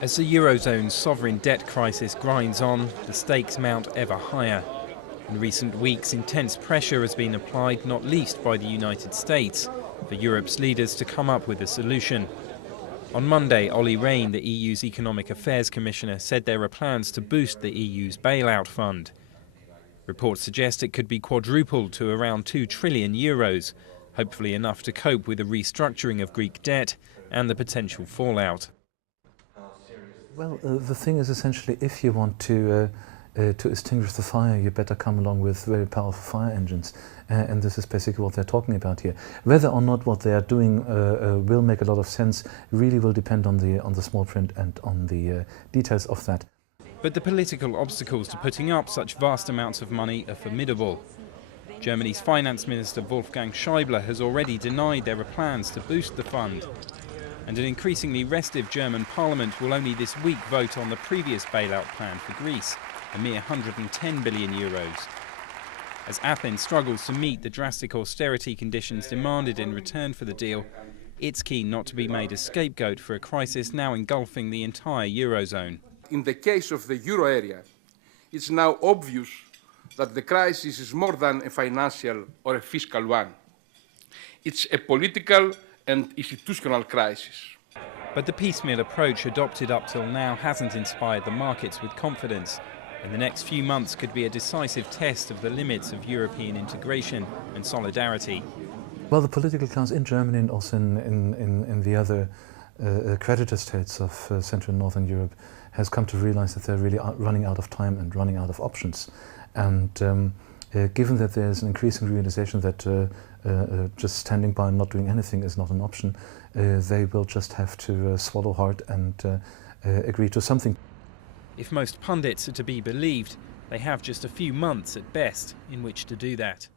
As the Eurozone's sovereign debt crisis grinds on, the stakes mount ever higher. In recent weeks, intense pressure has been applied, not least by the United States, for Europe's leaders to come up with a solution. On Monday, Olli Rehn, the EU's Economic Affairs Commissioner, said there are plans to boost the EU's bailout fund. Reports suggest it could be quadrupled to around €2 trillion, hopefully enough to cope with a restructuring of Greek debt and the potential fallout. Well, the thing is essentially, if you want to extinguish the fire, you better come along with very powerful fire engines. And this is basically what they're talking about here. Whether or not what they are doing will make a lot of sense really will depend on the small print and on the details of that. But the political obstacles to putting up such vast amounts of money are formidable. Germany's finance minister Wolfgang Schäuble has already denied there are plans to boost the fund. And an increasingly restive German parliament will only this week vote on the previous bailout plan for Greece, a mere €110 billion. As Athens struggles to meet the drastic austerity conditions demanded in return for the deal, it's keen not to be made a scapegoat for a crisis now engulfing the entire Eurozone. In the case of the euro area, it's now obvious that the crisis is more than a financial or a fiscal one. It's a political and institutional crisis. But the piecemeal approach adopted up till now hasn't inspired the markets with confidence. And the next few months could be a decisive test of the limits of European integration and solidarity. Well, the political class in Germany and also in the other creditor states of Central and Northern Europe has come to realize that they're really running out of time and running out of options. And given that there's an increasing realization that just standing by and not doing anything is not an option, they will just have to swallow hard and agree to something. If most pundits are to be believed, they have just a few months at best in which to do that.